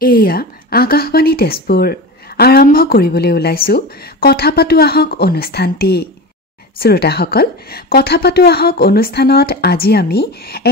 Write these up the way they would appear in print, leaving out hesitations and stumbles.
এয়া আকাশবাণী তেজপুৰ আৰম্ভ কৰিবলৈ ওলাইছো কথা পাতো আহক অনুষ্ঠানটি। শ্ৰোতাসকল, কথা পাতো আহক অনুষ্ঠানত আজি আমি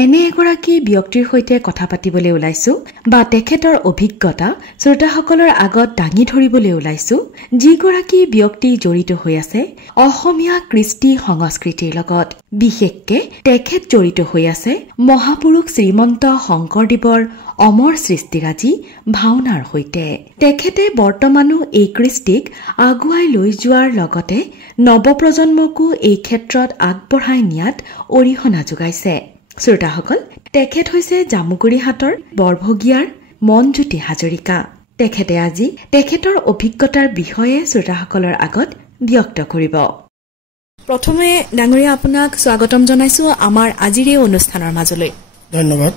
এনে এগৰাকী ব্যক্তিৰ সৈতে কথা পাতিবলৈ ওলাইছো বা তেখেতৰ অভিজ্ঞতা শ্ৰোতাসকলৰ আগত দাঙি ধৰিবলৈ ওলাইছো, যিগৰাকী ব্যক্তি জড়িত হৈ আছে অসমীয়া কৃষ্টি সংস্কৃতিৰ লগত। বিশেষকে তেখেত জড়িত হৈ আছে মহাপুৰুষ শ্ৰীমন্ত শংকৰদেৱৰ অমৰ সৃষ্টিৰাজি ভাওনাৰ সৈতে। তেখেতে বৰ্তমানো এই কৃষ্টিক আগুৱাই লৈ যোৱাৰ লগতে নৱপ্ৰজন্মকো এই ক্ষেত্ৰত আগবঢ়াই নিয়াত অৰিহণা যোগাইছে। শ্ৰোতাসকল, তেখেত হৈছে জামুগুৰিহাটৰ বৰভগীয়াৰ মনজ্যোতি হাজৰিকা। তেখেতে আজি তেখেতৰ অভিজ্ঞতাৰ বিষয়ে শ্ৰোতাসকলৰ আগত ব্যক্ত কৰিব। প্ৰথমে ডাঙৰীয়া আপোনাক স্বাগতম জনাইছো আমাৰ আজিৰ এই অনুষ্ঠানৰ মাজলৈ। ধন্যবাদ।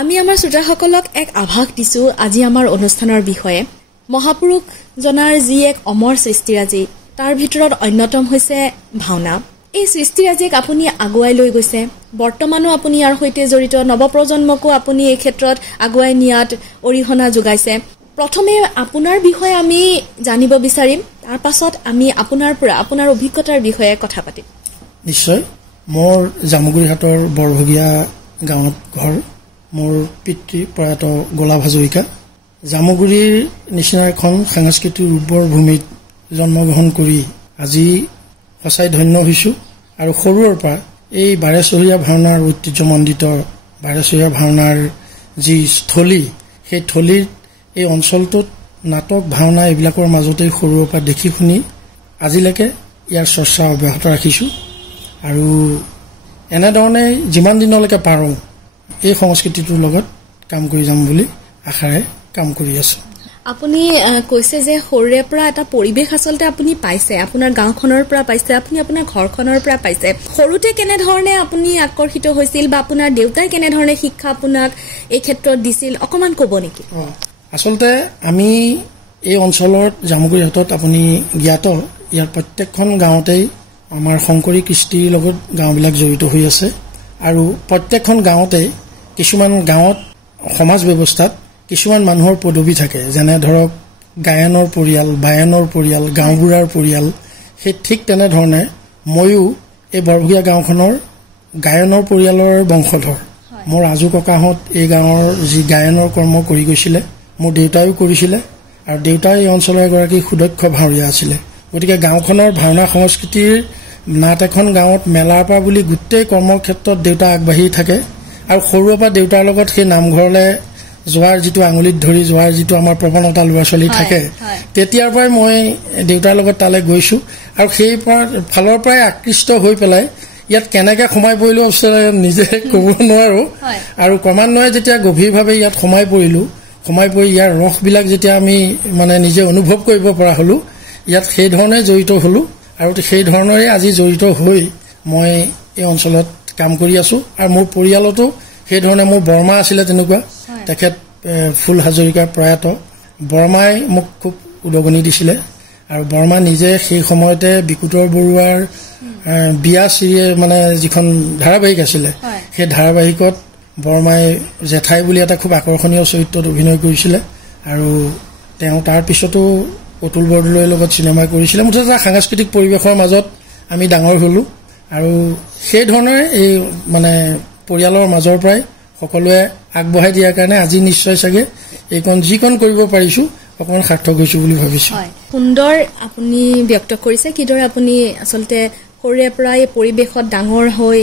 আমি আমাৰ শ্ৰোতাসকলক এক আভাস দিছো আজি আমাৰ অনুষ্ঠানৰ বিষয়ে। মহাপুৰুষ জনাৰ যি এক অমৰ সৃষ্টিৰাজি, তাৰ ভিতৰত অন্যতম হৈছে ভাওনা। এই সৃষ্টিৰাজিক আপুনি আগুৱাই লৈ গৈছে, বৰ্তমানো আপুনি ইয়াৰ সৈতে জড়িত, নৱপ্ৰজন্মকো আপুনি এই ক্ষেত্ৰত আগুৱাই নিয়াত অৰিহণা যোগাইছে। প্ৰথমে আপোনাৰ বিষয়ে আমি জানিব বিচাৰিম, তাৰ পাছত আমি আপোনাৰ পৰা আপোনাৰ অভিজ্ঞতাৰ বিষয়ে কথা পাতিম। নিশ্চয়। মোৰ জামুগুৰিহাটৰ বৰভগীয়া গাঁৱত ঘৰ। মোৰ পিতৃ প্ৰয়াত গোলাপ হাজৰিকা। জামুগুৰিৰ নিচিনা এখন সাংস্কৃতিক উৰ্বৰ ভূমিত জন্মগ্ৰহণ কৰি আজি সঁচাই ধন্য হৈছো। আৰু সৰুৰে পৰা এই বাৰেচহৰীয়া ভাওনাৰ ঐতিহ্যমণ্ডিত বাৰেচহৰীয়া ভাওনাৰ যি স্থলী, সেই থলীত এই অঞ্চলটোত নাটক ভাওনা এইবিলাকৰ মাজতেই সৰুৰে পৰা দেখি শুনি আজিলৈকে ইয়াৰ চৰ্চা অব্যাহত ৰাখিছো। আৰু এনেধৰণে যিমান দিনলৈকে পাৰোঁ এই সংস্কৃতিটোৰ লগত কাম কৰি যাম বুলি আশাৰে কাম কৰি আছো। আপুনি কৈছে যে সৰুৰে পৰা এটা পৰিৱেশ আচলতে আপুনি পাইছে, আপোনাৰ গাঁওখনৰ পৰা পাইছে, আপুনি আপোনাৰ ঘৰখনৰ পৰা পাইছে। সৰুতে কেনেধৰণে আপুনি আকৰ্ষিত হৈছিল বা আপোনাৰ দেউতাই কেনেধৰণে শিক্ষা আপোনাক এই ক্ষেত্ৰত দিছিল, অকণমান ক'ব নেকি? আচলতে আমি এই অঞ্চলত জামুগুৰিহাটত আপুনি জ্ঞাত, ইয়াৰ প্ৰত্যেকখন গাঁৱতেই আমাৰ শংকৰী কৃষ্টিৰ লগত গাঁওবিলাক জড়িত হৈ আছে। আৰু প্ৰত্যেকখন গাঁৱতে কিছুমান গাঁৱত সমাজ ব্যৱস্থাত কিছুমান মানুহৰ পদবী থাকে, যেনে ধৰক গায়নৰ পৰিয়াল, বায়নৰ পৰিয়াল, গাঁওবুঢ়াৰ পৰিয়াল। সেই ঠিক তেনেধৰণে ময়ো এই বৰভগীয়া গাঁওখনৰ গায়নৰ পৰিয়ালৰ বংশধৰ। মোৰ আজু ককাহঁত এই গাঁৱৰ যি গায়নৰ কৰ্ম কৰি গৈছিলে, মোৰ দেউতাইও কৰিছিলে। আৰু দেউতাই এই অঞ্চলৰ এগৰাকী সুদক্ষ ভাৱৰীয়া আছিলে। গতিকে গাঁওখনৰ ভাওনা সংস্কৃতিৰ নাট এখন গাঁৱত মেলাৰ পৰা বুলি গোটেই কৰ্মৰ ক্ষেত্ৰত দেউতা আগবাঢ়ি থাকে। আৰু সৰুৰে পৰা দেউতাৰ লগত সেই নামঘৰলৈ যোৱাৰ যিটো আঙুলিত ধৰি যোৱাৰ যিটো আমাৰ প্ৰৱণতা ল'ৰা ছোৱালী থাকে, তেতিয়াৰ পৰাই মই দেউতাৰ লগত তালৈ গৈছো। আৰু সেই ফালৰ পৰাই আকৃষ্ট হৈ পেলাই ইয়াত কেনেকৈ সোমাই পৰিলো নিজে ক'ব নোৱাৰো। আৰু ক্ৰমান্বয়ে যেতিয়া গভীৰভাৱে ইয়াত সোমাই পৰি ইয়াৰ ৰসবিলাক যেতিয়া আমি মানে নিজে অনুভৱ কৰিব পৰা হলো, ইয়াত সেই ধৰণে জড়িত হলো। আৰু সেই ধৰণৰে আজি জড়িত হৈ মই এই অঞ্চলত কাম কৰি আছো। আৰু মোৰ পৰিয়ালতো সেই ধৰণে মোৰ বৰমা আছিলে তেনেকুৱা, তেখেত ফুল হাজৰিকাৰ প্ৰয়াত। বৰমাই মোক খুব উদগনি দিছিলে। আৰু বৰমা নিজে সেই সময়তে বিকুতৰ বৰুৱাৰ বিয়া চিৰিয়ে মানে যিখন ধাৰাবাহিক আছিলে, সেই ধাৰাবাহিকত বৰমাই জেঠাই বুলি এটা খুব আকৰ্ষণীয় চৰিত্ৰত অভিনয় কৰিছিলে। আৰু তেওঁ তাৰ পিছতো অতুল বৰদলৈৰ লগত চিনেমা কৰিছিলে। মুঠতে এটা সাংস্কৃতিক পৰিৱেশৰ মাজত আমি ডাঙৰ হলো। আৰু সেই ধৰণে এই মানে পৰিয়ালৰ মাজৰ পৰাই সকলোৱে আগবঢ়াই দিয়াৰ কাৰণে আজি নিশ্চয় চাগে এইকণ যিকণ কৰিব পাৰিছো অকণমান সাৰ্থক হৈছো বুলি ভাবিছো। সুন্দৰ আপুনি ব্যক্ত কৰিছে, কিদৰে আপুনি আচলতে সৰুৰে পৰা এই পৰিৱেশত ডাঙৰ হৈ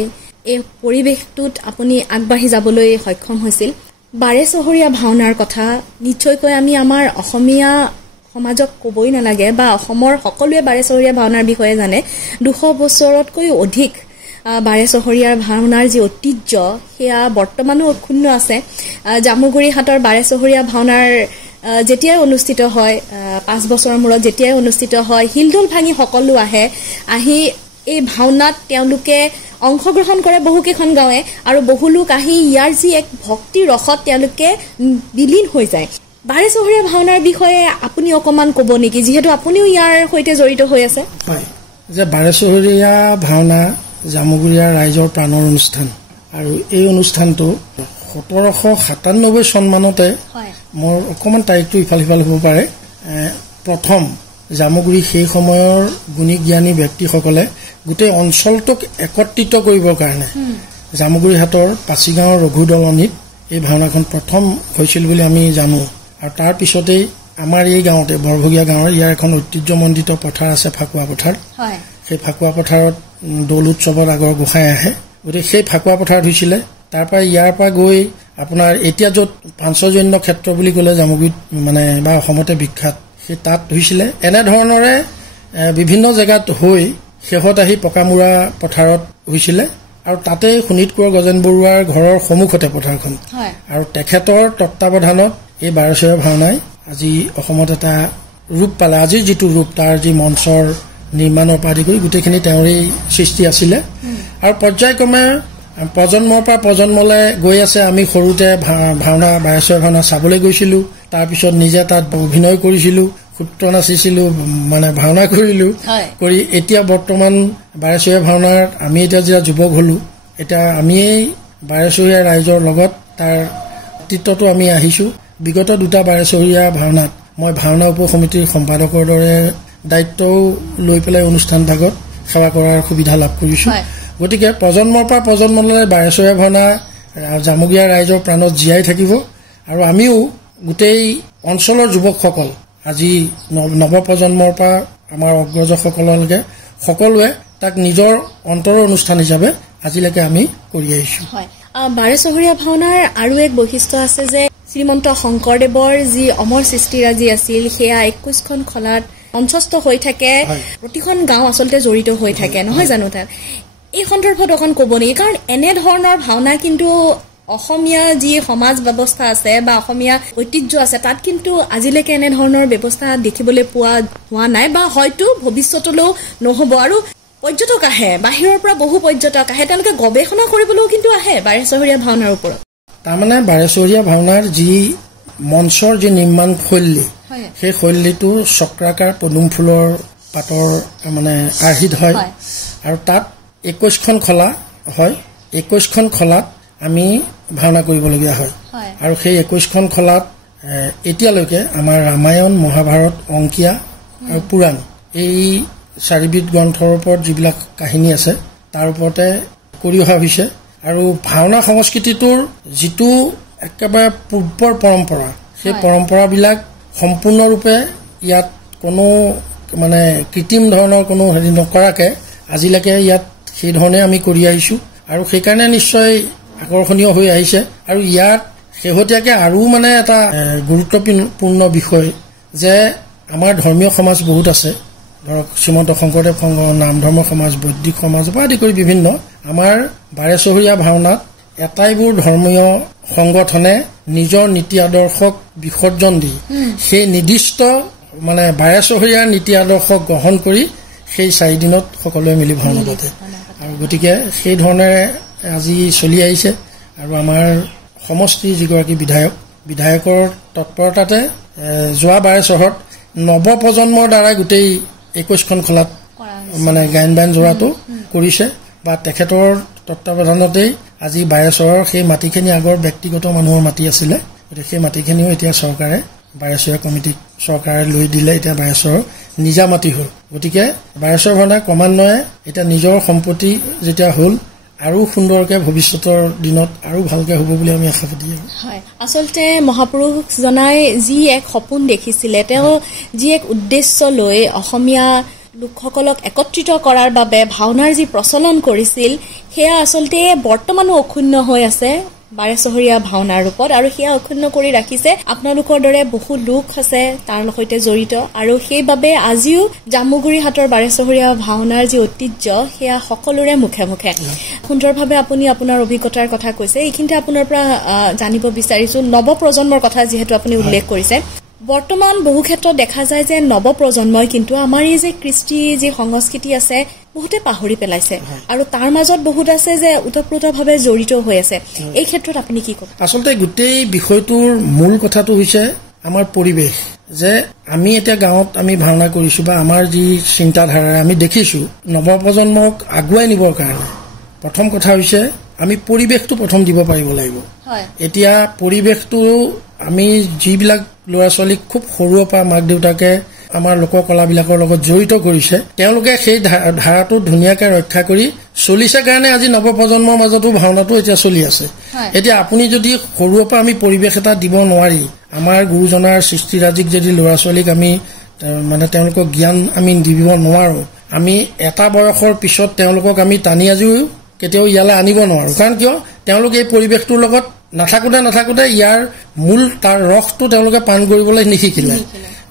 এই পৰিৱেশটোত আপুনি আগবাঢ়ি যাবলৈ সক্ষম হৈছিল। বাৰেচহৰীয়া ভাওনাৰ কথা নিশ্চয়কৈ আমি আমাৰ অসমীয়া সমাজক ক'বই নালাগে, বা অসমৰ সকলোৱে বাৰেচহৰীয়া ভাওনাৰ বিষয়ে জানে। 200 বছৰতকৈ অধিক বাৰেচহৰীয়াৰ ভাওনাৰ যি ঐতিহ্য সেয়া বৰ্তমানো অক্ষুণ্ণ আছে। জামুগুৰিহাটৰ বাৰেচহৰীয়া ভাওনাৰ যেতিয়াই অনুষ্ঠিত হয়, 5 বছৰৰ মূৰত যেতিয়াই অনুষ্ঠিত হয়, হিলদল ভাঙি সকলো আহি এই ভাওনাত তেওঁলোকে অংশগ্ৰহণ কৰে বহুকেইখন গাঁৱে। আৰু বহু লোক আহি ইয়াৰ যি এক ভক্তি ৰসত তেওঁলোকে বিলীন হৈ যায়। বাৰেচহৰীয়া ভাওনাৰ বিষয়ে আপুনি অকণমান ক'ব নেকি, যিহেতু আপুনিও ইয়াৰ সৈতে জড়িত হৈ আছে? হয়, যে বাৰেচহৰীয়া ভাওনা জামুগুৰিয়া ৰাইজৰ প্ৰাণৰ অনুষ্ঠান। আৰু এই অনুষ্ঠানটো 1797 চনমানতে মোৰ অকণমান তাৰিখটো ইফাল সিফাল হ'ব পাৰে প্ৰথম জামুগুৰি সেই সময়ৰ গুণী জ্ঞানী ব্যক্তিসকলে গোটেই অঞ্চলটোক একত্ৰিত কৰিবৰ কাৰণে জামুগুৰি হাটৰ পাচিগাঁৱৰ ৰঘু দলনিত এই ভাওনাখন প্ৰথম হৈছিল বুলি আমি জানো আৰু তাৰ পিছতেই আমাৰ এই গাঁৱতে বৰভগীয়া গাঁৱৰ ইয়াৰ এখন ঐতিহ্যমণ্ডিত পথাৰ আছে ফাকুৱা পথাৰ সেই ফাকুৱা পথাৰত দৌল উৎসৱত আগৰ গোসাঁই আহে গতিকে সেই ফাকুৱা পথাৰত হৈছিলে তাৰ পৰা ইয়াৰ পৰা গৈ আপোনাৰ এতিয়া য'ত পাঞ্চজন্য ক্ষেত্ৰ বুলি ক'লে জামুগুৰিত মানে বা অসমতে বিখ্যাত সেই তাত হৈছিলে এনেধৰণৰে বিভিন্ন জেগাত হৈ শেহত আহি পকামুৰা পথাৰত হৈছিলে আৰু তাতে শোণিতপুৰৰ গজেন বৰুৱাৰ ঘৰৰ সন্মুখতে পথাৰখন আৰু তেখেতৰ তত্বাৱধানত এই 12 ভাওনাই আজি অসমত এটা ৰূপ পালে আজিৰ যিটো ৰূপ তাৰ যি মঞ্চৰ নিৰ্মাণৰ পৰা আদি কৰি গোটেইখিনি তেওঁৰেই সৃষ্টি আছিলে আৰু পৰ্যায়ক্ৰমে প্ৰজন্মৰ পৰা প্ৰজন্মলৈ গৈ আছে আমি সৰুতে ভাওনা 12 ভাওনা চাবলৈ গৈছিলোঁ তাৰপিছত নিজে তাত অভিনয় কৰিছিলোঁ সূত্ৰ নাচিছিলোঁ মানে ভাওনা কৰিলোঁ কৰি এতিয়া বৰ্তমান 12 ভাওনাৰ আমি এতিয়া যেতিয়া যুৱক হ'লোঁ এতিয়া আমিয়েই 12 ৰাইজৰ লগত তাৰ নেতৃত্বটো আমি আহিছোঁ বিগত 2টা 12 ভাওনাত মই ভাওনা উপ সমিতিৰ সম্পাদকৰ দৰে দায়িত্বও লৈ পেলাই অনুষ্ঠান ভাগত সেৱা কৰাৰ সুবিধা লাভ কৰিছোঁ গতিকে প্ৰজন্মৰ পৰা প্ৰজন্মলৈ 12 ভাওনা জামুগীয়া ৰাইজৰ প্ৰাণত জীয়াই থাকিব আৰু আমিও গোটেই অঞ্চলৰ যুৱকসকল আজি নৱপ্ৰজন্মৰ পৰা আমাৰ অগ্ৰজসকললৈকে সকলোৱে তাক নিজৰ অন্তৰৰ অনুষ্ঠান হিচাপে আজিলৈকে আমি কৰি আহিছোঁ 12 ভাওনাৰ আৰু এক বৈশিষ্ট্য আছে যে শ্ৰীমন্ত শংকৰদেৱৰ যি অমৰ সৃষ্টিৰাজি আছিল সেয়া 21খন খলাত মঞ্চস্থ হৈ থাকে প্ৰতিখন গাঁও আচলতে জড়িত হৈ থাকে নহয় জানো তাত এই সন্দৰ্ভত অকণ ক'ব নেকি কাৰণ এনে ধৰণৰ ভাওনা কিন্তু অসমীয়া যি সমাজ ব্যৱস্থা আছে বা অসমীয়া ঐতিহ্য আছে তাত কিন্তু আজিলৈকে এনে ধৰণৰ ব্যৱস্থা দেখিবলৈ পোৱা হোৱা নাই বা হয়তো ভৱিষ্যতলৈও নহ'ব আৰু পৰ্যটক আহে বাহিৰৰ পৰা বহু পৰ্যটক আহে তেওঁলোকে গৱেষণা কৰিবলৈও কিন্তু আহে 12 ভাওনাৰ ওপৰত তাৰমানে 12 ভাওনাৰ যি মঞ্চৰ যি নিৰ্মাণ শৈলী সেই শৈলীটো চক্ৰাকাৰ পদুম ফুলৰ পাতৰ মানে আৰ্হিত হয় আৰু তাত 21খন খলা হয় 21খন খলাত আমি ভাওনা কৰিবলগীয়া হয় আৰু সেই 21খন খলাত এতিয়ালৈকে আমাৰ ৰামায়ণ মহাভাৰত অংকীয়া আৰু পুৰাণ এই 4বিধ গ্ৰন্থৰ ওপৰত যিবিলাক কাহিনী আছে তাৰ ওপৰতে কৰি অহা হৈছে আৰু ভাওনা সংস্কৃতিটোৰ যিটো একেবাৰে পূৰ্বৰ পৰম্পৰা সেই পৰম্পৰাবিলাক সম্পূৰ্ণৰূপে ইয়াত কোনো মানে কৃত্ৰিম ধৰণৰ কোনো হেৰি নকৰাকে আজিলৈকে ইয়াত সেই ধৰণে আমি কৰি আহিছোঁ আৰু সেইকাৰণে নিশ্চয় আকৰ্ষণীয় হৈ আহিছে আৰু ইয়াত শেহতীয়াকৈ আৰু মানে এটা গুৰুত্বপূৰ্ণ বিষয় যে আমাৰ ধৰ্মীয় সমাজ বহুত আছে ধৰক শ্ৰীমন্ত শংকৰদেৱ সংঘ নাম ধৰ্ম সমাজ বৈদিক সমাজ পৰা আদি কৰি বিভিন্ন আমাৰ 12 ভাওনাত এটাইবোৰ ধৰ্মীয় সংগঠনে নিজৰ নীতি আদৰ্শক বিসৰ্জন দি সেই নিৰ্দিষ্ট মানে 12 নীতি আদৰ্শক গ্ৰহণ কৰি সেই 4 দিনত সকলোৱে মিলি ভাওনা পাতে আৰু গতিকে সেই ধৰণেৰে আজি চলি আহিছে আৰু আমাৰ সমষ্টিৰ যিগৰাকী বিধায়কৰ তৎপৰতাতে যোৱা 12 নৱপ্ৰজন্মৰ দ্বাৰা গোটেই 21খন খলাত মানে গায়ন বায়ন যোৰাটো কৰিছে বা তেখেতৰ তত্বাৱধানতেই আজি 12 সেই মাটিখিনি আগৰ ব্যক্তিগত মানুহৰ মাটি আছিলে গতিকে সেই মাটিখিনিও এতিয়া চৰকাৰে 12 কমিটিক চৰকাৰে লৈ দিলে এতিয়া 12 নিজা মাটি হ'ল গতিকে 12 ভাওনা ক্ৰমান্বয়ে এতিয়া নিজৰ সম্পত্তি যেতিয়া হ'ল আৰু সুন্দৰকৈ ভৱিষ্যতৰ দিনত আৰু ভালকৈ হ'ব বুলি আমি আশাবাদী হয় আচলতে মহাপুৰুষ জনাই যি এক সপোন দেখিছিলে তেওঁ যি এক উদ্দেশ্য লৈ অসমীয়া লোকসকলক একত্ৰিত কৰাৰ বাবে ভাওনাৰ যি প্ৰচলন কৰিছিল সেয়া আচলতে বৰ্তমানো অক্ষুণ্ণ হৈ আছে 12 ভাওনাৰ ৰূপত আৰু সেয়া অক্ষুণ্ণ কৰি ৰাখিছে আপোনালোকৰ দৰে বহু লোক আছে তাৰ সৈতে জড়িত আৰু সেইবাবে আজিও জামুগুৰি হাটৰ 12 ভাওনাৰ যি ঐতিহ্য সেয়া সকলোৰে মুখে মুখে সুন্দৰভাৱে আপুনি আপোনাৰ অভিজ্ঞতাৰ কথা কৈছে এইখিনিতে আপোনাৰ পৰা জানিব বিচাৰিছো নৱপ্ৰজন্মৰ কথা যিহেতু আপুনি উল্লেখ কৰিছে বৰ্তমান বহু ক্ষেত্ৰত দেখা যায় যে নৱপ্ৰজন্মই কিন্তু আমাৰ এই যে কৃষ্টি যি সংস্কৃতি আছে বহুতে পাহৰি পেলাইছে আৰু তাৰ মাজত বহুত আছে যে উতপ্ৰোতভাৱে জড়িত হৈ আছে এই ক্ষেত্ৰত আপুনি কি ক'ব আচলতে গোটেই বিষয়টোৰ মূল কথাটো হৈছে আমাৰ পৰিৱেশ যে আমি এতিয়া গাঁৱত আমি ভাওনা কৰিছো বা আমাৰ যি চিন্তাধাৰা আমি দেখিছো নৱপ্ৰজন্মক আগুৱাই নিবৰ কাৰণে প্ৰথম কথা হৈছে আমি পৰিৱেশটো প্ৰথম দিব পাৰিব লাগিব এতিয়া পৰিৱেশটো আমি যিবিলাক ল'ৰা ছোৱালীক খুব সৰুৰ পৰা মাক দেউতাকে আমাৰ লোককলাবিলাকৰ লগত জড়িত কৰিছে তেওঁলোকে সেই ধাৰাটো ধুনীয়াকৈ ৰক্ষা কৰি চলিছে কাৰণে আজি নৱপ্ৰজন্মৰ মাজতো ভাওনাটো এতিয়া চলি আছে এতিয়া আপুনি যদি সৰুৰ পৰা আমি পৰিৱেশ এটা দিব নোৱাৰি আমাৰ গুৰুজনাৰ সৃষ্টিৰাজিক যদি ল'ৰা ছোৱালীক আমি মানে তেওঁলোকক জ্ঞান আমি দিব নোৱাৰো আমি এটা বয়সৰ পিছত তেওঁলোকক আমি টানি আজিও কেতিয়াও ইয়ালৈ আনিব নোৱাৰো কাৰণ কিয় তেওঁলোক এই পৰিৱেশটোৰ লগত নাথাকোতে ইয়াৰ মূল তাৰ ৰসটো তেওঁলোকে পান কৰিবলৈ নিশিকিলে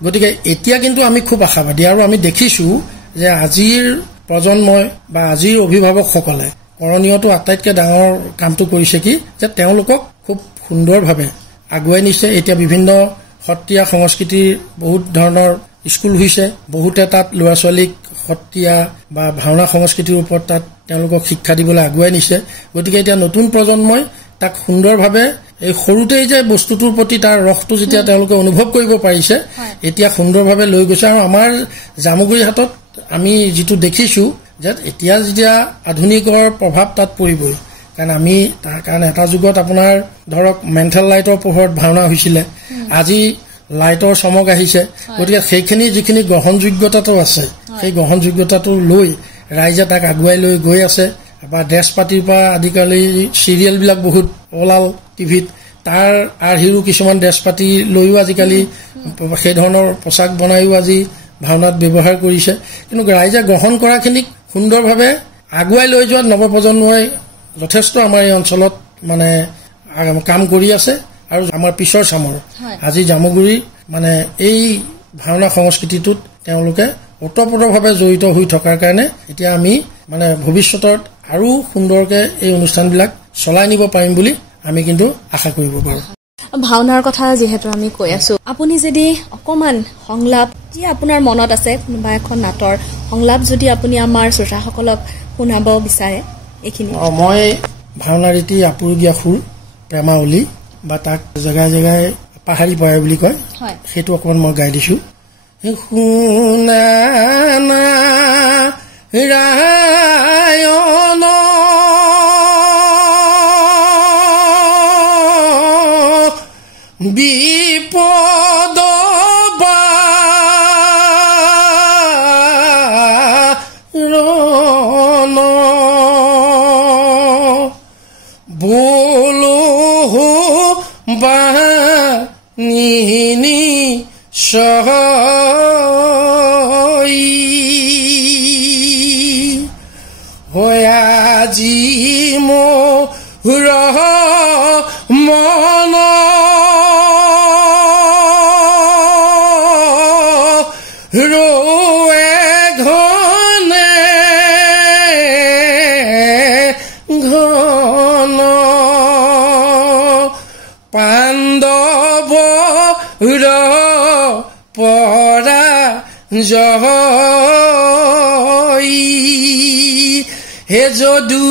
গতিকে এতিয়া কিন্তু আমি খুব আশাবাদী আৰু আমি দেখিছো যে আজিৰ প্ৰজন্মই বা আজিৰ অভিভাৱকসকলে কৰণীয়টো আটাইতকৈ ডাঙৰ কামটো কৰিছে কি যে তেওঁলোকক খুব সুন্দৰভাৱে আগুৱাই নিছে এতিয়া বিভিন্ন সত্ৰীয়া সংস্কৃতিৰ বহুত ধৰণৰ স্কুল হৈছে বহুতে তাত ল'ৰা ছোৱালীক সত্ৰীয়া বা ভাওনা সংস্কৃতিৰ ওপৰত তাত তেওঁলোকক শিক্ষা দিবলৈ আগুৱাই নিছে গতিকে এতিয়া নতুন প্ৰজন্মই তাক সুন্দৰভাৱে এই সৰুতেই যে বস্তুটোৰ প্ৰতি তাৰ ৰসটো যেতিয়া তেওঁলোকে অনুভৱ কৰিব পাৰিছে এতিয়া সুন্দৰভাৱে লৈ গৈছে আৰু আমাৰ জামুগুৰি হাটত আমি যিটো দেখিছো যে এতিয়া যেতিয়া আধুনিকৰ প্ৰভাৱ তাত পৰিবই কাৰণ আমি তাৰ কাৰণে এটা যুগত আপোনাৰ ধৰক মেণ্টেল লাইটৰ পোহৰত ভাওনা হৈছিলে আজি লাইটৰ চমক আহিছে গতিকে সেইখিনি যিখিনি গ্ৰহণযোগ্যতাটো আছে সেই গ্ৰহণযোগ্যতাটো লৈ ৰাইজে তাক আগুৱাই লৈ গৈ আছে বা ড্ৰেছ পাতিৰ পৰা আদিকালি চিৰিয়েলবিলাক বহুত ওলাল টিভিত তাৰ আৰ্হিৰো কিছুমান ড্ৰেছ পাতি লৈও আজিকালি সেই ধৰণৰ পোচাক বনায়ো আজি ভাওনাত ব্যৱহাৰ কৰিছে কিন্তু ৰাইজে গ্ৰহণ কৰাখিনিক সুন্দৰভাৱে আগুৱাই লৈ যোৱাত নৱপ্ৰজন্মই যথেষ্ট আমাৰ এই অঞ্চলত মানে কাম কৰি আছে আৰু আমাৰ পিছৰ চামৰ আজি জামুগুৰি মানে এই ভাওনা সংস্কৃতিটোত তেওঁলোকে ওতঃপ্ৰোতভাৱে জড়িত হৈ থকাৰ কাৰণে এতিয়া আমি মানে ভৱিষ্যতত আৰু সুন্দৰকৈ এই অনুষ্ঠানবিলাক চলাই নিব পাৰিম বুলি আমি কিন্তু আশা কৰিব পাৰোঁ ভাওনাৰ কথা যিহেতু আমি কৈ আছো আপুনি যদি অকমান সংলাপ যি আপোনাৰ মনত আছে কোনোবা এখন নাটৰ সংলাপ যদি আপুনি আমাৰ শ্ৰোতাসকলক শুনাব বিচাৰে এইখিনি মই ভাওনা ৰীতি আপুৰুগীয়া সুৰ প্ৰেমাৱলী বা তাক জেগাই জেগাই পাহাৰী পৰাই বুলি কয় সেইটো অকণমান মই গাই দিছো শুনা ৰায়ন বিপদ বাৰণ বোলো বাণী সহই আজি মোৰ মন ৰোৱে ঘনে ঘন পাণ্ডৱ পৰা জয় হে যদু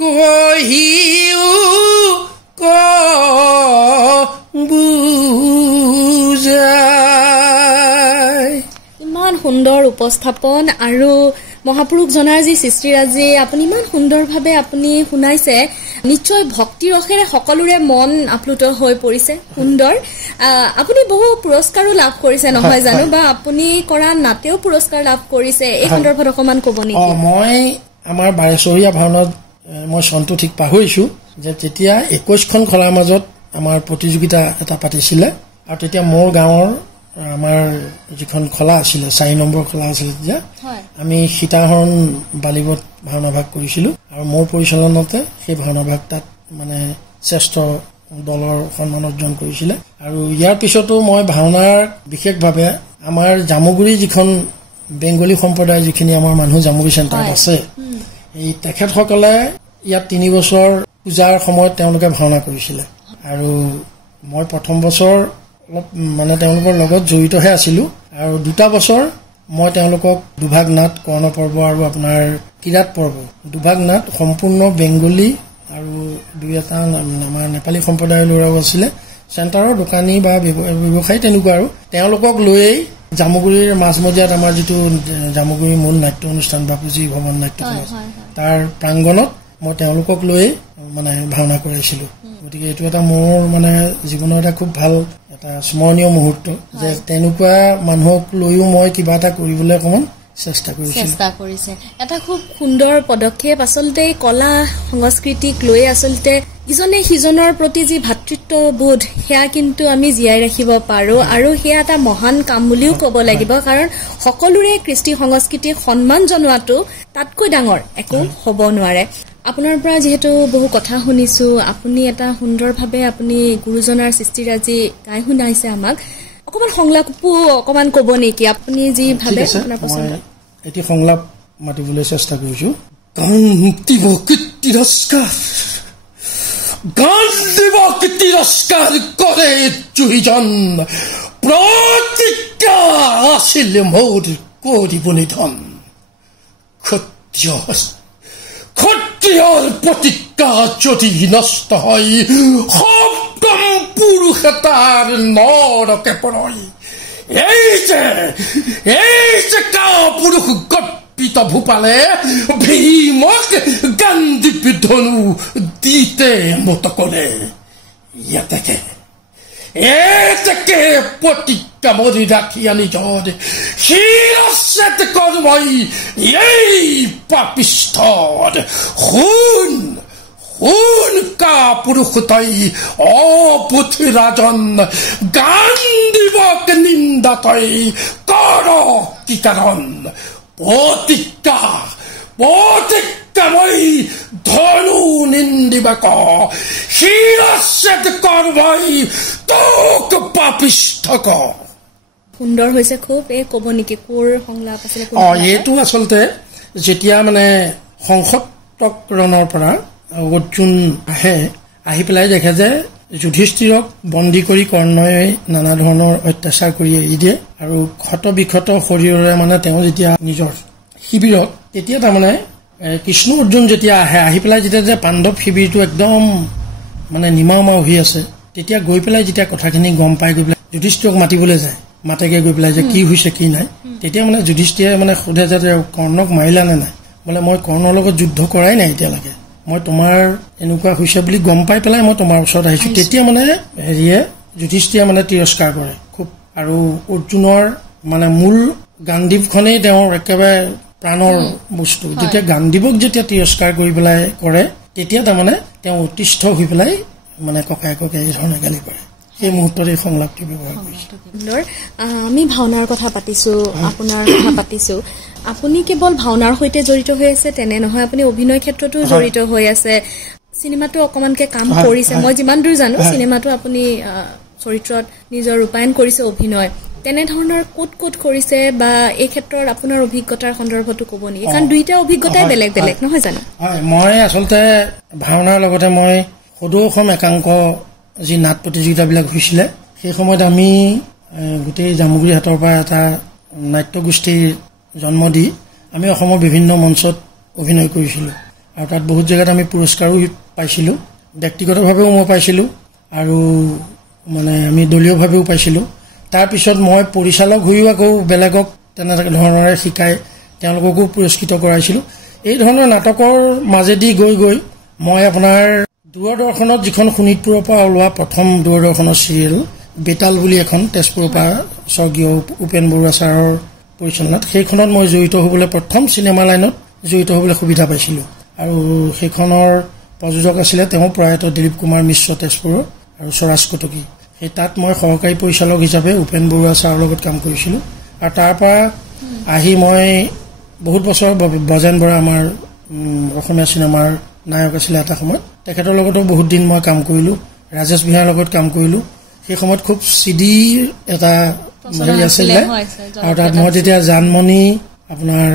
কহিও বুজাই ইমান সুন্দৰ উপস্থাপন আৰু মহাপুৰুষজনাৰ যি সৃষ্টিৰাজি আপুনি ইমান সুন্দৰভাৱে আপুনি শুনাইছে নিশ্চয় ভক্তি ৰসেৰে সকলোৰে মন আপ্লুত হৈ পৰিছে সুন্দৰ আপুনি বহু পুৰস্কাৰো লাভ কৰিছে নহয় জানো বা আপুনি কৰা নাটেও পুৰস্কাৰ লাভ কৰিছে এই সন্দৰ্ভত অকমান ক'ব নেকি মই আমাৰ বাৰেচহৰীয়া ভাওনাত মই চনটো ঠিক পাহৰিছো যে তেতিয়া 21খন খলাৰ মাজত আমাৰ প্ৰতিযোগিতা এটা পাতিছিলে আৰু তেতিয়া মোৰ গাঁৱৰ আমাৰ যিখন খলা আছিলে 4 নম্বৰ খলা আছিলে তেতিয়া আমি সীতাহৰণ বালিবত ভাওনা ভাগ কৰিছিলো আৰু মোৰ পৰিচালনাতে সেই ভাওনা ভাগ তাত মানে শ্ৰেষ্ঠ দলৰ সন্মান অৰ্জন কৰিছিলে আৰু ইয়াৰ পিছতো মই ভাওনাৰ বিশেষভাৱে আমাৰ জামুগুৰি যিখন বেংগলী সম্প্ৰদায়ৰ যিখিনি আমাৰ মানুহ জামুগুৰি চেণ্টাৰত আছে এই তেখেতসকলে ইয়াত 3 বছৰ পূজাৰ সময়ত তেওঁলোকে ভাওনা কৰিছিলে আৰু মই প্ৰথম বছৰ অলপ মানে তেওঁলোকৰ লগত জড়িতহে আছিলো আৰু 2টা বছৰ মই তেওঁলোকক দুভাগ নাট কৰ্ণ পৰ্ব আৰু আপোনাৰ কিৰাত পৰ্ব দুভাগ নাট সম্পূৰ্ণ বেংগলী আৰু দুই এটা আমাৰ নেপালী সম্প্ৰদায়ৰ ল'ৰাও আছিলে চেণ্টাৰৰ দোকানী বা ব্যৱসায়ী তেনেকুৱা আৰু তেওঁলোকক লৈয়েই জামুগুৰিৰ মাজমজিয়াত আমাৰ যিটো জামুগুৰি মূল নাট্য অনুষ্ঠান বাপুজী ভৱন নাট্য তাৰ প্ৰাংগণত মই তেওঁলোকক লৈ মানে ভাওনা কৰাইছিলো গতিকে এইটো এটা মোৰ মানে জীৱনৰ এটা খুব ভাল এটা স্মৰণীয় মুহূৰ্ত যে তেনেকুৱা মানুহক লৈও মই কিবা এটা কৰিবলৈ অকণমান চেষ্টা কৰিছে এটা খুব সুন্দৰ পদক্ষেপ আচলতে কলা সংস্কৃতিক লৈ আচলতে ইজনে সিজনৰ প্ৰতি যি ভাতৃত্ববোধ সেয়া কিন্তু আমি জীয়াই ৰাখিব পাৰো আৰু সেয়া এটা মহান কাম বুলিও ক'ব লাগিব কাৰণ সকলোৰে কৃষ্টি সংস্কৃতিক সন্মান জনোৱাটো তাতকৈ ডাঙৰ একো হ'ব নোৱাৰে আপোনাৰ পৰা যেহেতু বহু কথা শুনিছো আপুনি এটা সুন্দৰভাৱে আপুনি গুৰুজনাৰ সৃষ্টিৰাজি গাই শুনাইছে আমাক অকমান সংলাপো অকমান ক'ব নেকি আপুনি যি ভাবে আপোনাৰ পছন্দ এটি সংলাপ মাতিবলৈ চেষ্টা কৰিছো গান্ধিব তিৰস্কাৰ কৰে জুহিজন প্ৰতিজ্ঞা আছিল মোৰ কৰিব নিধন ক্ষত্ৰিয়ৰ প্ৰতিজ্ঞা যদি নষ্ট হয় সপ্তম পুৰুষ এটাৰ নৰকে পৰয় এই যে কাপুৰুষ গৰ্বিত ভূপালে ভীমক গান্ধী ধনু দিতে মতকলে ইয়াতেকে প্ৰতিজ্ঞা মৰি ৰাখি আনি যদ শিৰচ্ছেদ কৰবই এই পাপিষ্ঠত শুন কাপুৰুষ তই অপুথি ৰাজন গান্ধীবক নিন্দা তই কৰ কি কাৰণ প্ৰতিজ্ঞা মই ধনু নিন্দিবাক শিৰচ্ছেদ কৰবই তোক পাপিষ্ঠক সুন্দৰ হৈছে খুব এই ক'ব নেকি কোৰ সংলাপ আছিলে এইটো আচলতে যেতিয়া মানে সংসদৰণৰ পৰা অৰ্জুন আহি পেলাই দেখে যে যুধিষ্ঠিৰক বন্দী কৰি কৰ্ণই নানা ধৰণৰ অত্যাচাৰ কৰি এৰি দিয়ে আৰু ক্ষত বিক্ষত শৰীৰৰে মানে তেওঁ যেতিয়া নিজৰ শিবিৰত তেতিয়া তাৰমানে কৃষ্ণ অৰ্জুন যেতিয়া আহি পেলাই যেতিয়া যে পাণ্ডৱ শিবিৰটো একদম মানে নিমাউমাউ হৈ আছে তেতিয়া গৈ পেলাই যেতিয়া কথাখিনি গম পাই গৈ পেলাই যুধিষ্ঠিৰক মাতিবলৈ যায় মাতেকে গৈ পেলাই যে কি হৈছে কি নাই তেতিয়া মানে যুধিষ্ঠিৰে মানে সোধে যে কৰ্ণক মাৰিলা নে নাই বোলে মই কৰ্ণৰ লগত যুদ্ধ কৰাই নাই এতিয়ালৈকে মই তোমাৰ এনেকুৱা হৈছে বুলি গম পাই পেলাই মই তোমাৰ ওচৰত আহিছো তেতিয়া মানে যুধিষ্ঠিৰে মানে তিৰস্কাৰ কৰে খুব আৰু অৰ্জুনৰ মানে মূল গান্ধীবখনেই তেওঁৰ একেবাৰে প্ৰাণৰ বস্তু যেতিয়া গান্ধীবক যেতিয়া তিৰস্কাৰ কৰি পেলাই কৰে তেতিয়া তাৰমানে তেওঁ অতিষ্ঠ হৈ পেলাই মানে ককায়েকক এই ধৰণে গালি পাৰে সেই মুহূৰ্তত এই সংলাপটি ব্যৱহাৰ কৰিছে আমি ভাওনাৰ কথা পাতিছো আপোনাৰ কথা পাতিছো আপুনি কেৱল ভাওনাৰ সৈতে জড়িত হৈ আছে তেনে নহয় আপুনি অভিনয় ক্ষেত্ৰতো জড়িত হৈ আছে চিনেমাটো অকমানকে কাম কৰিছে মই যিমান দূৰ জানো চিনেমাটো আপুনি চৰিত্ৰত নিজৰ ৰূপায়ণ কৰিছে অভিনয় তেনেধৰণৰ ক'ত কৰিছে বা এই ক্ষেত্ৰত আপোনাৰ অভিজ্ঞতাৰ সন্দৰ্ভতো ক'ব নেকি কাৰণ দুইটা অভিজ্ঞতাই বেলেগ বেলেগ নহয় জানো মই আচলতে ভাওনাৰ লগতে মই সদৌ অসম একাংক যি নাট প্ৰতিযোগিতাবিলাক হৈছিলে সেই সময়ত আমি গোটেই জামুগুৰি হাটৰ পৰা এটা নাট্যগোষ্ঠীৰ জন্ম দি আমি অসমৰ বিভিন্ন মঞ্চত অভিনয় কৰিছিলোঁ আৰু তাত বহুত জেগাত আমি পুৰস্কাৰো পাইছিলোঁ ব্যক্তিগতভাৱেও মই পাইছিলোঁ আৰু মানে আমি দলীয়ভাৱেও পাইছিলোঁ তাৰপিছত মই পৰিচালক হৈও আকৌ বেলেগক তেনেধৰণৰে শিকাই তেওঁলোককো পুৰস্কৃত কৰাইছিলোঁ এই ধৰণৰ নাটকৰ মাজেদি গৈ মই আপোনাৰ দূৰদৰ্শনত যিখন শোণিতপুৰৰ পৰা ওলোৱা প্ৰথম দূৰদৰ্শনৰ চিৰিয়েল বেতাল বুলি এখন তেজপুৰৰ পৰা স্বৰ্গীয় উপেন বৰুৱা ছাৰৰ পৰিচালনাত সেইখনত মই জড়িত হ'বলৈ প্ৰথম চিনেমা লাইনত জড়িত হ'বলৈ সুবিধা পাইছিলোঁ আৰু সেইখনৰ প্ৰযোজক আছিলে তেওঁ প্ৰয়াত দিলীপ কুমাৰ মিশ্ৰ তেজপুৰৰ আৰু স্বৰাজ কটকী সেই তাত মই সহকাৰী পৰিচালক হিচাপে উপেন বৰুৱা ছাৰৰ লগত কাম কৰিছিলোঁ আৰু তাৰ পৰা আহি মই বহুত বছৰ বজেন বৰা আমাৰ অসমীয়া চিনেমাৰ নায়ক আছিলে এটা সময়ত তেখেতৰ লগতো বহুত দিন মই কাম কৰিলোঁ ৰাজেশ বিহাৰৰ লগত কাম কৰিলোঁ সেই সময়ত খুব চিডিৰ এটা হেৰি আছিলে আৰু তাত মই তেতিয়া জানমণি আপোনাৰ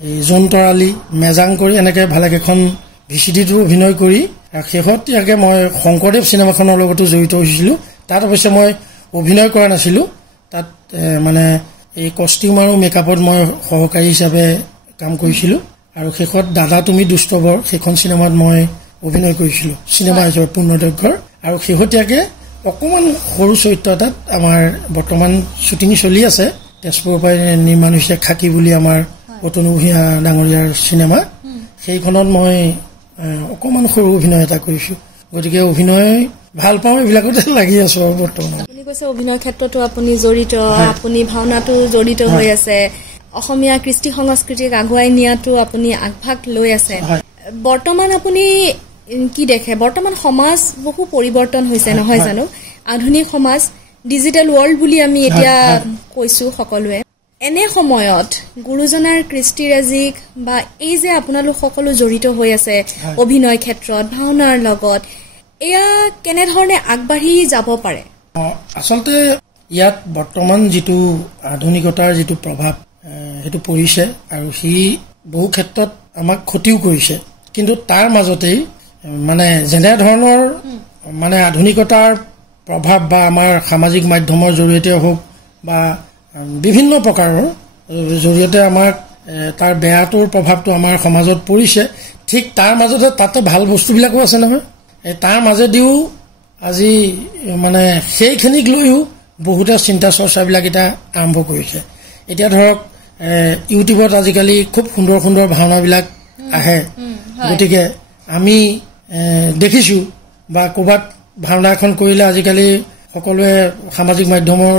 এই জোনতৰালি মেজাং কৰি এনেকৈ ভালেকেইখন ভিচিডিটো অভিনয় কৰি আৰু শেহতীয়াকৈ মই শংকৰদেৱ চিনেমাখনৰ লগতো জড়িত হৈছিলোঁ তাত অৱশ্যে মই অভিনয় কৰা নাছিলোঁ তাত মানে এই কষ্টিউম আৰু মেকআপত মই সহকাৰী হিচাপে কাম কৰিছিলোঁ আৰু শেষত দাদা তুমি দুষ্টবৰ সেইখন চিনেমাত মই অভিনয় কৰিছিলোঁ চিনেমা হিচাপে পূৰ্ণদৈৰ্ঘ্যৰ আৰু শেহতীয়াকৈ অকণমান সৰু চৰিত্ৰ এটাত আমাৰ বৰ্তমান শ্বুটিং চলি আছে তেজপুৰৰ পৰা নিৰ্মাণ হৈছে খাকী বুলি আমাৰ অতনু ভূঞা ডাঙৰীয়াৰ চিনেমা, সেইখনত মই অকণমান সৰু অভিনয় এটা কৰিছোঁ। গতিকে অভিনয় ভাল পাওঁ, এইবিলাকতে লাগি আছো আৰু বৰ্তমান। আপুনি কৈছে অভিনয় ক্ষেত্ৰতো আপুনি জড়িত, আপুনি ভাওনাটো জড়িত হৈ আছে, অসমীয়া কৃষ্টি সংস্কৃতিক আগুৱাই নিয়াটো আপুনি আগভাগ লৈ আছে। বৰ্তমান আপুনি কি দেখে? বৰ্তমান সমাজ বহু পৰিৱৰ্তন হৈছে নহয় জানো? আধুনিক সমাজ, ডিজিটেল ৱৰ্ল্ড বুলি আমি এতিয়া কৈছো সকলোৱে। এনে সময়ত গুৰুজনাৰ কৃষ্টিৰাজিক বা এই যে আপোনালোক সকলো জড়িত হৈ আছে অভিনয় ক্ষেত্ৰত, ভাওনাৰ লগত, এয়া কেনেধৰণে আগবাঢ়ি যাব পাৰে? আচলতে ইয়াত বৰ্তমান যিটো আধুনিকতাৰ যিটো প্ৰভাৱ সেইটো পৰিছে আৰু সি বহু ক্ষেত্ৰত আমাক ক্ষতিও কৰিছে। কিন্তু তাৰ মাজতেই মানে যেনে ধৰণৰ মানে আধুনিকতাৰ প্ৰভাৱ বা আমাৰ সামাজিক মাধ্যমৰ জৰিয়তে হওক বা বিভিন্ন প্ৰকাৰৰ জৰিয়তে আমাক তাৰ বেয়াটোৰ প্ৰভাৱটো আমাৰ সমাজত পৰিছে, ঠিক তাৰ মাজতে তাতে ভাল বস্তুবিলাকো আছে নহয়। তাৰ মাজেদিও আজি মানে সেইখিনিক লৈও বহুতে চিন্তা চৰ্চাবিলাক এতিয়া আৰম্ভ কৰিছে। এতিয়া ধৰক ইউটিউবত আজিকালি খুব সুন্দৰ সুন্দৰ ভাওনাবিলাক আহে। গতিকে আমি দেখিছোঁ বা ক'ৰবাত ভাওনা এখন কৰিলে আজিকালি সকলোৱে সামাজিক মাধ্যমৰ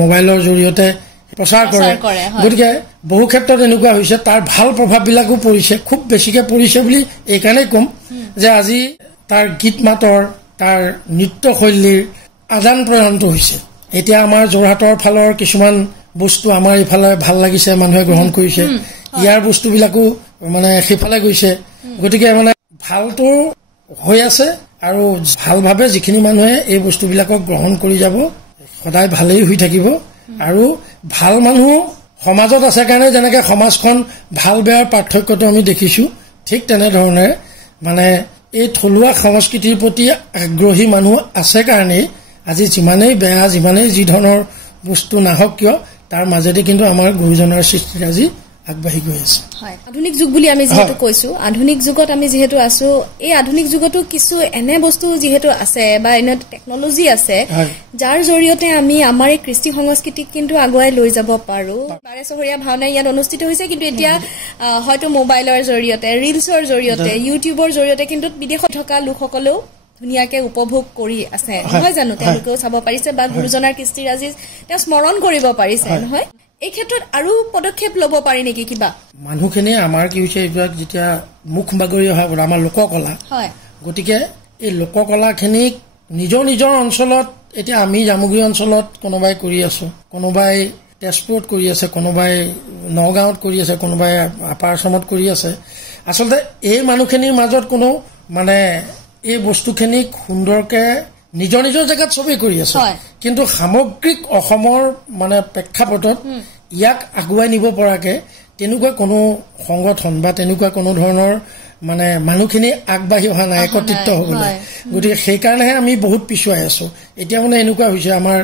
মোবাইলৰ জৰিয়তে প্ৰচাৰ কৰে। গতিকে বহু ক্ষেত্ৰত এনেকুৱা হৈছে তাৰ ভাল প্ৰভাৱবিলাকো পৰিছে, খুব বেছিকৈ পৰিছে বুলি এইকাৰণেই ক'ম যে আজি তাৰ গীত মাতৰ, তাৰ নৃত্যশৈলীৰ আদান প্ৰদানটো হৈছে। এতিয়া আমাৰ যোৰহাটৰ ফালৰ কিছুমান বস্তু আমাৰ ইফালে ভাল লাগিছে, মানুহে গ্ৰহণ কৰিছে, ইয়াৰ বস্তুবিলাকো মানে সেইফালে গৈছে। গতিকে মানে ভালটো হৈ আছে আৰু ভালভাৱে যিখিনি মানুহে এই বস্তুবিলাকক গ্ৰহণ কৰি যাব সদায় ভালেই হৈ থাকিব। আৰু ভাল মানুহ সমাজত আছে কাৰণে যেনেকৈ সমাজখন ভাল বেয়াৰ পাৰ্থক্যটো আমি দেখিছোঁ, ঠিক তেনেধৰণে মানে এই থলুৱা সংস্কৃতিৰ প্ৰতি আগ্ৰহী মানুহ আছে কাৰণেই আজি যিমানেই বেয়া, যিমানেই যি ধৰণৰ বস্তু নাহক কিয় তাৰ মাজেদি কিন্তু আমাৰ গুৰুজনাৰ সৃষ্টিৰাজি আগবাঢ়ি গৈ আছে। আধুনিক যুগ বুলি আমি যিহেতু কৈছো, আধুনিক যুগত আমি যিহেতু আছো, এই আধুনিক যুগতো কিছু এনে বস্তু যিহেতু আছে বা এনে টেকনলজি আছে যাৰ জৰিয়তে আমি আমাৰ এই কৃষ্টি সংস্কৃতিক কিন্তু আগুৱাই লৈ যাব পাৰো। 12 চহৰীয়া ভাওনা ইয়াত অনুষ্ঠিত হৈছে, কিন্তু এতিয়া হয়তো মোবাইলৰ জৰিয়তে, ৰিলছৰ জৰিয়তে, ইউটিউবৰ জৰিয়তে কিন্তু বিদেশত থকা লোকসকলেও ধুনীয়াকে উপভোগ কৰি আছে নহয় জানো? তেওঁলোকেও চাব পাৰিছে বা গুৰুজনাৰ কৃষ্টিৰাজি তেওঁ স্মৰণ কৰিব পাৰিছে নহয়? এই ক্ষেত্ৰত আৰু পদক্ষেপ ল'ব পাৰি নেকি কিবা? মানুহখিনিয়ে আমাৰ কি হৈছে, এইবিলাক যেতিয়া মুখ বাগৰি অহা আমাৰ লোককলা, গতিকে এই লোককলাখিনিক নিজৰ নিজৰ অঞ্চলত, এতিয়া আমি জামুগুৰি অঞ্চলত কোনোবাই কৰি আছো, কোনোবাই তেজপুৰত কৰি আছে, কোনোবাই নগাঁৱত কৰি আছে, কোনোবাই আপাৰ আছামত কৰি আছে। আচলতে এই মানুহখিনিৰ মাজত কোনো মানে এই বস্তুখিনিক সুন্দৰকে নিজৰ নিজৰ জেগাত চবেই কৰি আছে, কিন্তু সামগ্ৰিক অসমৰ মানে প্ৰেক্ষাপটত ইয়াক আগুৱাই নিব পৰাকে তেনেকুৱা কোনো সংগঠন বা তেনেকুৱা কোনো ধৰণৰ মানে মানুহখিনি আগবাঢ়ি অহা নাই একত্ৰিত হ'বলৈ। গতিকে সেইকাৰণেহে আমি বহুত পিছুৱাই আছো। এতিয়া মানে এনেকুৱা হৈছে আমাৰ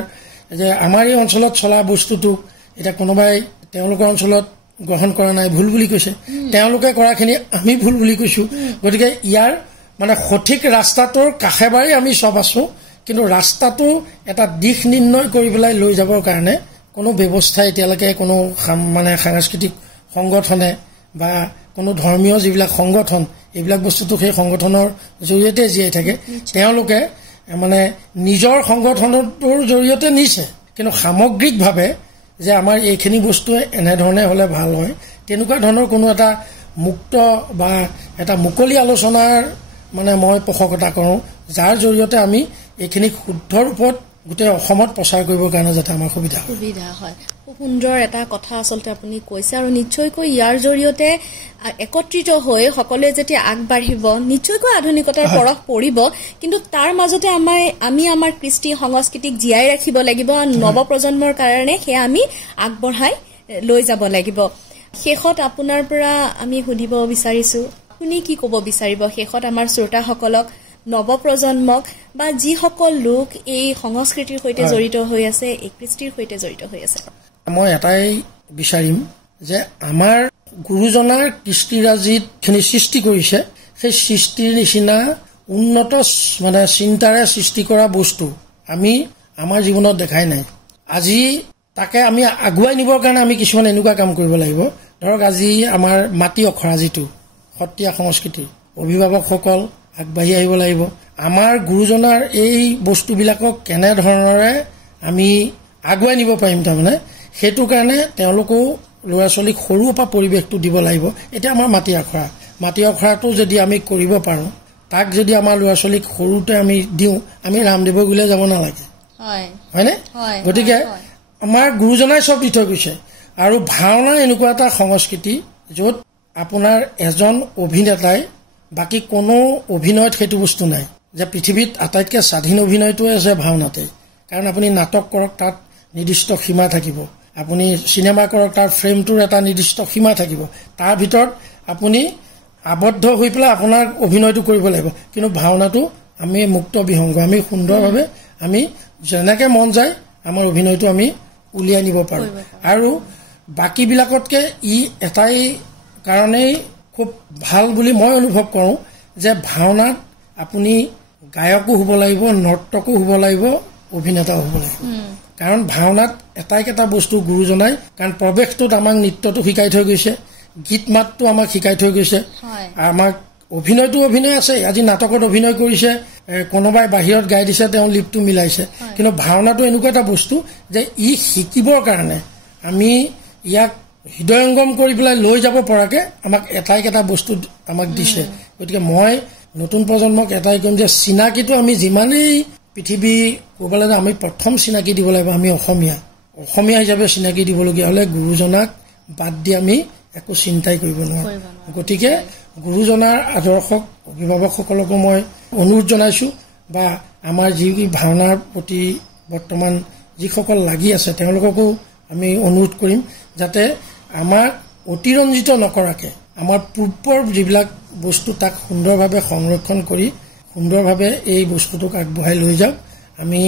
যে আমাৰ এই অঞ্চলত চলা বস্তুটোক এতিয়া কোনোবাই তেওঁলোকৰ অঞ্চলত গ্ৰহণ কৰা নাই, ভুল বুলি কৈছে, তেওঁলোকে কৰাখিনি আমি ভুল বুলি কৈছো। গতিকে ইয়াৰ মানে সঠিক ৰাস্তাটোৰ কাষে বাৰে আমি চব আছো, কিন্তু ৰাস্তাটো এটা দিশ নিৰ্ণয় কৰি পেলাই লৈ যাবৰ কাৰণে কোনো ব্যৱস্থা এতিয়ালৈকে কোনো মানে সাংস্কৃতিক সংগঠনে বা কোনো ধৰ্মীয় যিবিলাক সংগঠন, এইবিলাক বস্তুটো সেই সংগঠনৰ জৰিয়তে জীয়াই থাকে। তেওঁলোকে মানে নিজৰ সংগঠনটোৰ জৰিয়তে নিছে, কিন্তু সামগ্ৰিকভাৱে যে আমাৰ এইখিনি বস্তুৱে এনেধৰণে হ'লে ভাল হয়, তেনেকুৱা ধৰণৰ কোনো এটা মুক্ত বা এটা মুকলি আলোচনাৰ মানে মই পোষকতা কৰোঁ, যাৰ জৰিয়তে আমি এইখিনি শুদ্ধ ৰূপত গোটেই অসমত প্ৰচাৰ কৰিবৰ কাৰণে যাতে আমাৰ সুবিধা হয়। খুব সুন্দৰ এটা কথা আচলতে আপুনি কৈছে, আৰু নিশ্চয়কৈ ইয়াৰ জৰিয়তে একত্ৰিত হৈ সকলোৱে যেতিয়া আগবাঢ়িব নিশ্চয়কৈ আধুনিকতাৰ পৰশ পৰিব, কিন্তু তাৰ মাজতে আমি আমাৰ কৃষ্টি সংস্কৃতিক জীয়াই ৰাখিব লাগিব, নৱপ্ৰজন্মৰ কাৰণে সেয়া আমি আগবঢ়াই লৈ যাব লাগিব। শেষত আপোনাৰ পৰা আমি সুধিব বিচাৰিছো, আপুনি কি ক'ব বিচাৰিব শেষত আমাৰ শ্ৰোতাসকলক, নৱপ্ৰজন্মক বা যিসকল লোক এই সংস্কৃতিৰ সৈতে জড়িত হৈ আছে, এই কৃষ্টিৰ সৈতে জড়িত হৈ আছে? মই এটাই বিচাৰিম যে আমাৰ গুৰুজনাৰ কৃষ্টিৰাজিখিনি সৃষ্টি কৰিছে, সেই সৃষ্টিৰ নিচিনা উন্নত মানে চিন্তাৰে সৃষ্টি কৰা বস্তু আমি আমাৰ জীৱনত দেখাই নাই। আজি তাকে আমি আগুৱাই নিবৰ কাৰণে আমি কিছুমান এনেকুৱা কাম কৰিব লাগিব। ধৰক আজি আমাৰ মাটি অখৰা যিটো সত্ৰীয়া সংস্কৃতি, অভিভাৱকসকল আগবাঢ়ি আহিব লাগিব। আমাৰ গুৰুজনাৰ এই বস্তুবিলাকক কেনেধৰণেৰে আমি আগুৱাই নিব পাৰিম, তাৰমানে সেইটো কাৰণে তেওঁলোকেও ল'ৰা ছোৱালীক সৰুৰ পৰা পৰিৱেশটো দিব লাগিব। এতিয়া আমাৰ মাটি আখৰাটো যদি আমি কৰিব পাৰোঁ, তাক যদি আমাৰ ল'ৰা ছোৱালীক সৰুতে আমি দিওঁ, আমি ৰামদেৱৰ গুৰিলৈ যাব নালাগে, হয়নে? গতিকে আমাৰ গুৰুজনাই চব দি থৈ গৈছে। আৰু ভাওনা এনেকুৱা এটা সংস্কৃতি য'ত আপোনাৰ এজন অভিনেতাই বাকী কোনো অভিনয়ত সেইটো বস্তু নাই যে পৃথিৱীত আটাইতকৈ স্বাধীন অভিনয়টোৱে আছে ভাওনাতে। কাৰণ আপুনি নাটক কৰক, তাত নিৰ্দিষ্ট সীমা থাকিব। আপুনি চিনেমা কৰক, তাৰ ফ্ৰেমটোৰ এটা নিৰ্দিষ্ট সীমা থাকিব। তাৰ ভিতৰত আপুনি আবদ্ধ হৈ পেলাই আপোনাৰ অভিনয়টো কৰিব লাগিব। কিন্তু ভাওনাটো আমি মুক্ত বিহংগ, আমি সুন্দৰভাৱে আমি যেনেকৈ মন যায় আমাৰ অভিনয়টো আমি উলিয়াই নিব পাৰোঁ। আৰু বাকীবিলাকতকৈ ই এটাই কাৰণেই খুব ভাল বুলি মই অনুভৱ কৰোঁ যে ভাওনাত আপুনি গায়কো হ'ব লাগিব, নৰ্তকো হ'ব লাগিব, অভিনেতাও হ'ব লাগিব। কাৰণ ভাওনাত এটাইকেইটা বস্তু গুৰুজনাই, কাৰণ প্ৰৱেশটোত আমাক নৃত্যটো শিকাই থৈ গৈছে, গীত মাতটো আমাক শিকাই থৈ গৈছে, আমাক অভিনয়টো অভিনয় আছে। আজি নাটকত অভিনয় কৰিছে, কোনোবাই বাহিৰত গাই দিছে, তেওঁ লিপটো মিলাইছে। কিন্তু ভাওনাটো এনেকুৱা এটা বস্তু যে ই শিকিবৰ কাৰণে আমি ইয়াক হৃদয়ংগম কৰি পেলাই লৈ যাব পৰাকৈ আমাক এটাইকেইটা বস্তু আমাক দিছে। গতিকে মই নতুন প্ৰজন্মক এটাই ক'ম যে চিনাকিটো আমি যিমানেই পৃথিৱী ক'বলৈ যাওঁ, আমি প্ৰথম চিনাকি দিব লাগিব আমি অসমীয়া হিচাপে চিনাকি দিবলগীয়া হ'লে গুৰুজনাক বাদ দি আমি একো চিন্তাই কৰিব নোৱাৰোঁ। গতিকে গুৰুজনাৰ আদৰ্শক অভিভাৱকসকলকো মই অনুৰোধ জনাইছোঁ, বা আমাৰ যি ভাওনাৰ প্ৰতি বৰ্তমান যিসকল লাগি আছে তেওঁলোককো আমি অনুৰোধ কৰিম যাতে আমাক অতিৰঞ্জিত নকৰাকৈ আমাৰ পূৰ্বৰ যিবিলাক বস্তু তাক সুন্দৰভাৱে সংৰক্ষণ কৰি সুন্দৰভাৱে এই বস্তুটোক আগবঢ়াই লৈ যাওক। আমি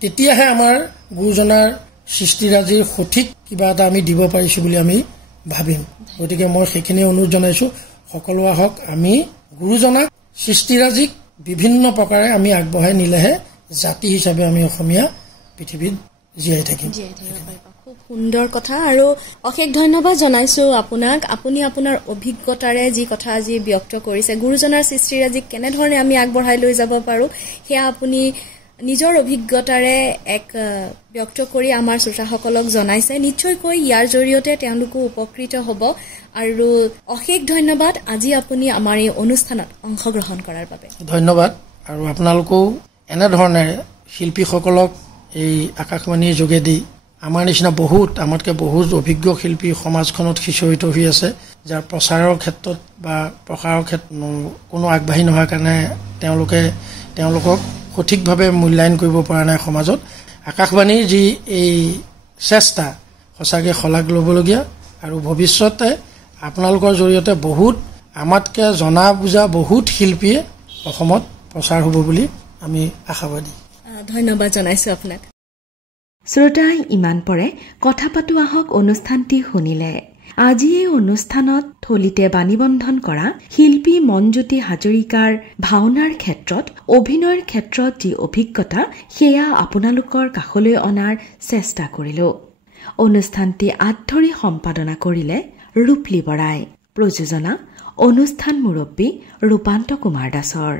তেতিয়াহে আমাৰ গুৰুজনাৰ সৃষ্টিৰাজিৰ সঠিক কিবা এটা আমি দিব পাৰিছোঁ বুলি আমি ভাবিম। গতিকে মই সেইখিনি অনুৰোধ জনাইছোঁ, সকলো আহক আমি গুৰুজনাক সৃষ্টিৰাজিক বিভিন্ন প্ৰকাৰে আমি আগবঢ়াই নিলেহে জাতি হিচাপে আমি অসমীয়া পৃথিৱীত জীয়াই থাকিম। খুব সুন্দৰ কথা, আৰু অশেষ ধন্যবাদ জনাইছো আপোনাক। আপুনি আপোনাৰ অভিজ্ঞতাৰে যি কথা আজি ব্যক্ত কৰিছে, গুৰুজনাৰ সৃষ্টিৰাজিক কেনেধৰণে আমি আগবঢ়াই লৈ যাব পাৰোঁ, সেয়া আপুনি নিজৰ অভিজ্ঞতাৰে এক ব্যক্ত কৰি আমাৰ শ্ৰোতাসকলক জনাইছে। নিশ্চয়কৈ ইয়াৰ জৰিয়তে তেওঁলোকো উপকৃত হ'ব। আৰু অশেষ ধন্যবাদ আজি আপুনি আমাৰ এই অনুষ্ঠানত অংশগ্ৰহণ কৰাৰ বাবে। ধন্যবাদ। আৰু আপোনালোকেও এনেধৰণে শিল্পীসকলক এই আকাশবাণীৰ যোগেদি আমাৰ নিচিনা আমাতকৈ বহুত অভিজ্ঞ শিল্পী সমাজখনত সিঁচৰিত হৈ আছে, যাৰ প্ৰচাৰৰ ক্ষেত্ৰত বা প্ৰসাৰৰ ক্ষেত্ৰত কোনো আগবাঢ়ি নোহোৱাৰ কাৰণে তেওঁলোকক সঠিকভাৱে মূল্যায়ন কৰিব পৰা নাই সমাজত। আকাশবাণীৰ যি এই চেষ্টা সঁচাকৈ শলাগ ল'বলগীয়া, আৰু ভৱিষ্যতে আপোনালোকৰ জৰিয়তে বহুত আমাতকৈ জনা বুজা বহুত শিল্পীয়ে অসমত প্ৰচাৰ হ'ব বুলি আমি আশাবাদী। ধন্যবাদ জনাইছোঁ আপোনাক। শ্ৰোতাই ইমান পৰে কথা পাতো আহক অনুষ্ঠানটি শুনিলে। আজি এই অনুষ্ঠানত থলিতে বাণীবন্ধন কৰা শিল্পী মনজ্যোতি হাজৰিকাৰ ভাওনাৰ ক্ষেত্ৰত, অভিনয়ৰ ক্ষেত্ৰত যি অভিজ্ঞতা, সেয়া আপোনালোকৰ কাষলৈ অনাৰ চেষ্টা কৰিলো। অনুষ্ঠানটি আঁতৰি সম্পাদনা কৰিলে ৰূপলী বৰাই, প্ৰযোজনা অনুষ্ঠান মুৰব্বী ৰূপান্ত কুমাৰ দাসৰ।